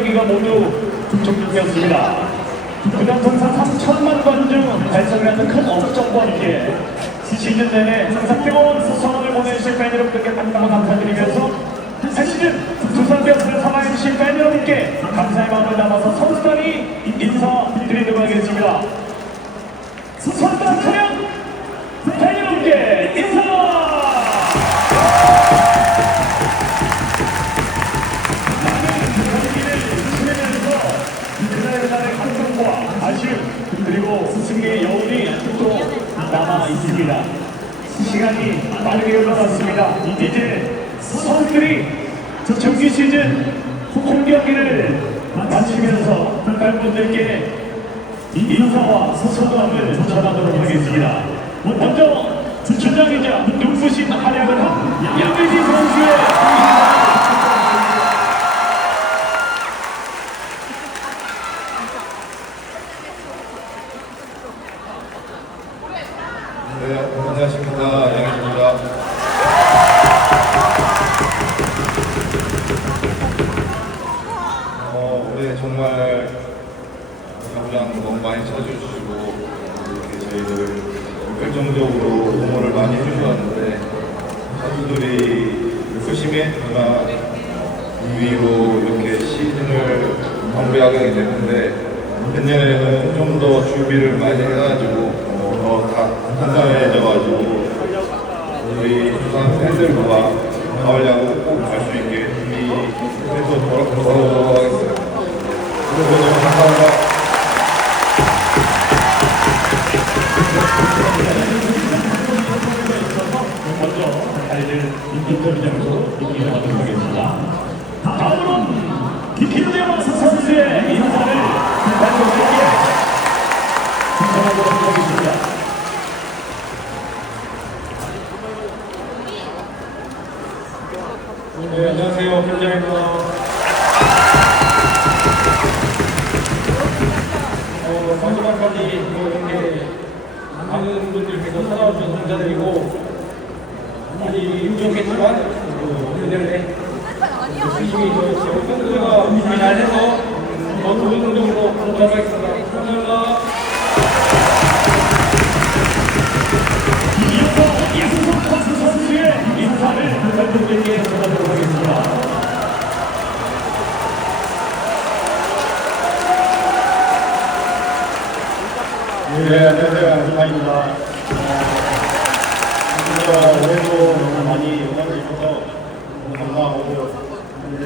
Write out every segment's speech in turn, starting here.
경기가 모두 종료되었습니다. 그간 통산 3천만 관중 달성하는 큰 업적과 함께 시즌 내내 항상 뜨거운 소원을 보내주신 팬 다시 한번 감사드리면서 새 시즌 두산 베어스를 사랑해주신 팬 여러분께 감사의 마음을 담아서 선수단이 인사드리도록 하겠습니다. 선수단 차량 남아 있습니다. 시간이 빠르게 흘러갔습니다. 이제 선수들이 정규 시즌 홈 경기를 마치면서 팬분들께 인사와 소감을 전하도록 하겠습니다. 먼저 주장이자 눈부신 활약을 한 양의지 선수의 네, 안녕하십니까. 양현입니다. 어, 올해 정말 야구장 너무 많이 찾아주시고 이렇게 저희를 결정적으로 응원을 많이 해주셨는데 선수들이 열심히 했지만 2위로 이렇게 마무리하게 됐는데 내년에는 좀 더 준비를 많이 해가지고 어, 더다 단단해져가지고 우리 부산 팬들과 가을 야구 꼭갈 수 있게 준비해서. 그리고 너무 감사합니다. 먼저 다리를 인터뷰 장소 인사하도록 하겠습니다. 다음으로는 김재원 선수의 인사를 팬분들께 전하도록 하겠습니다. 네, 안녕하세요. 김장입니다. 어, 마지막까지 뭐 이렇게 많은 분들께서 찾아와주셔서 감사드리고 많이 힘들었겠지만 그 내년에 열심히 저 지역 팬들과 잘 해서 더 좋은 성적으로 보도록 하겠습니다. 감사합니다. 네, 안녕하세요. 양승환입니다. 진짜 올해도 너무 많이 영광을 주셔서 너무 감사하고, 근데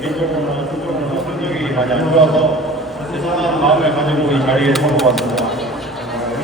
개인적으로나 수적으로나 성적이 많이 안 좋아서 죄송한 마음을 가지고 이 자리에 서고 왔습니다.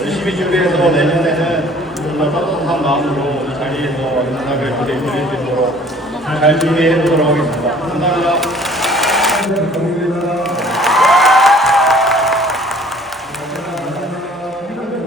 열심히 준비해서 내년에는 좀더 따뜻한 마음으로 이 자리에서 인사를 드릴 수 있도록 잘 준비해 보도록 하겠습니다. 감사합니다.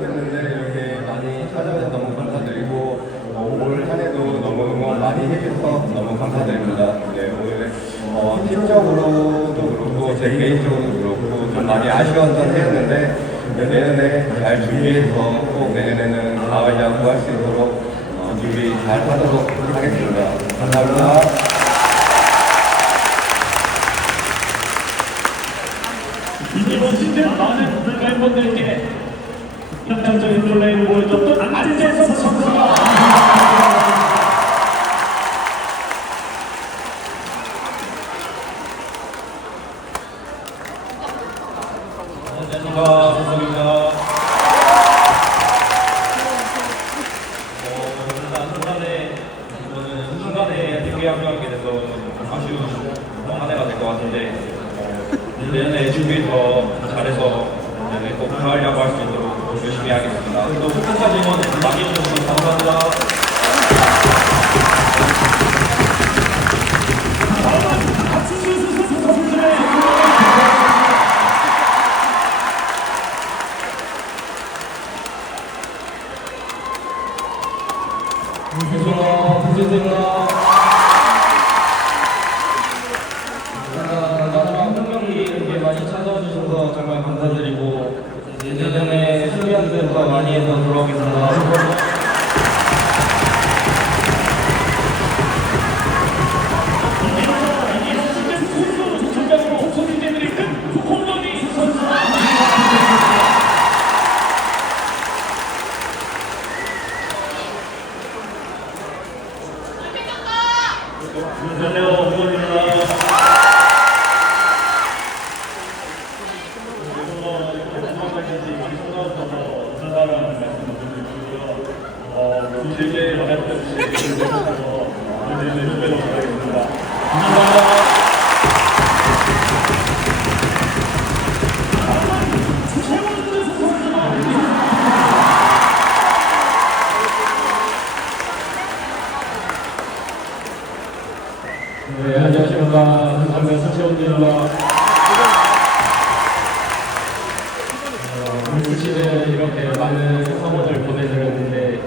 했는데 이렇게 많이 찾아와서 너무 감사드리고 어, 올 한해도 너무 응원 많이 해주셔서 너무 감사드립니다. 네, 오늘 어, 팀적으로도 그렇고 제 개인적으로도 그렇고 좀 많이 아쉬웠던 해였는데 내년에 잘 준비해서 꼭 내년에는 가을 야구 할수 있도록 어, 준비 잘 하도록 하겠습니다. 감사합니다. 이번 시즌 많은 팬분들께 협찬적인 플레이를 보여줬던 안재석 선수가 안녕하십니까. 선석입니다. 어, 일단 중간에, 이거는 중간에 대기합류하게 돼서 좀 아쉬운 한 해가 될 것 같은데, 어, 내년에 준비 더 잘해서 내년에 꼭 가을 야구 할 수 있도록 열심히 하겠습니다. 또 끝까지 응원 많이 해주셔서 감사합니다. 내년에 수비한테 더 많이 해서 돌아오겠습니다. 감사합니다. 네, 안녕하십니까. 한상면 서시원입니다. 올 시즌 이렇게 많은 성원을 보내드렸는데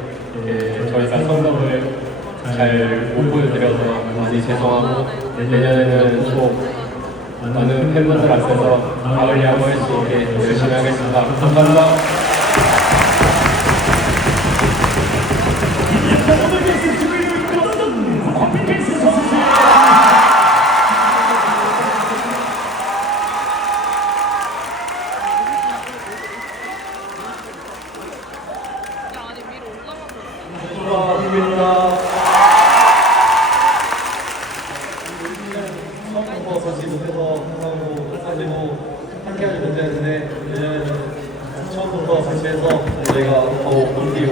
예, 저희가 성적을 잘 못 보여드려서 많이 죄송하고 내년에는 꼭 앞에서 가을 야구할 수 있게 열심히 하겠습니다. 감사합니다. 오늘 베이스 수비를 이끌었던 허민케이스 선수. 아니 위로 올라가면 수고하십니다. 처음부터 같이 못해서 항상 가지고 함께하지 못했는데 내년에는 처음부터 같이 해서 저희가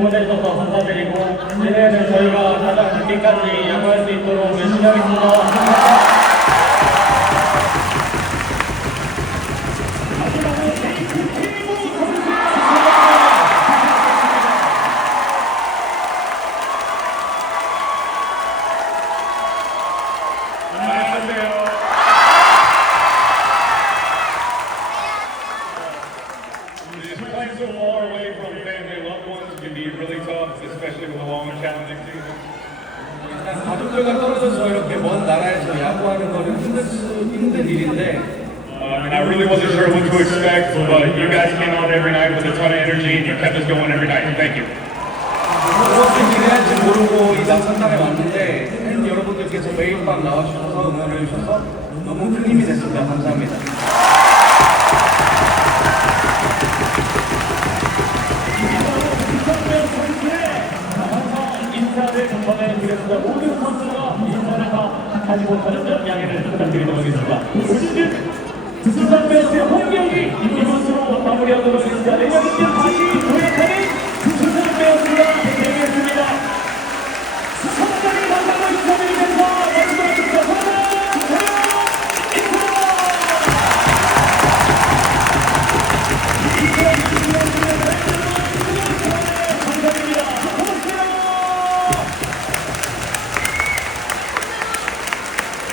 응원해주셔서 감사드리고 내년에는 저희가 가장 늦게까지 야구할 수 있도록 열심히 하겠습니다. And I really wasn't sure what to expect, but you guys came out every night with a ton of energy and you kept us going every night. Thank you. 여러분들께서 매일 밤 나와주셔서 응원을 해주셔서 너무 큰 힘이 됐습니다. 감사합니다. 인사를 전해드렸습니다. 모든 선수가 인사를 다 하지 못하는 점 양해를 부탁드리도록 하겠습니다. 오늘 두산 베스트의 홍경기 이것으로 마무리하도록 하겠습니다. 내년 1년 다시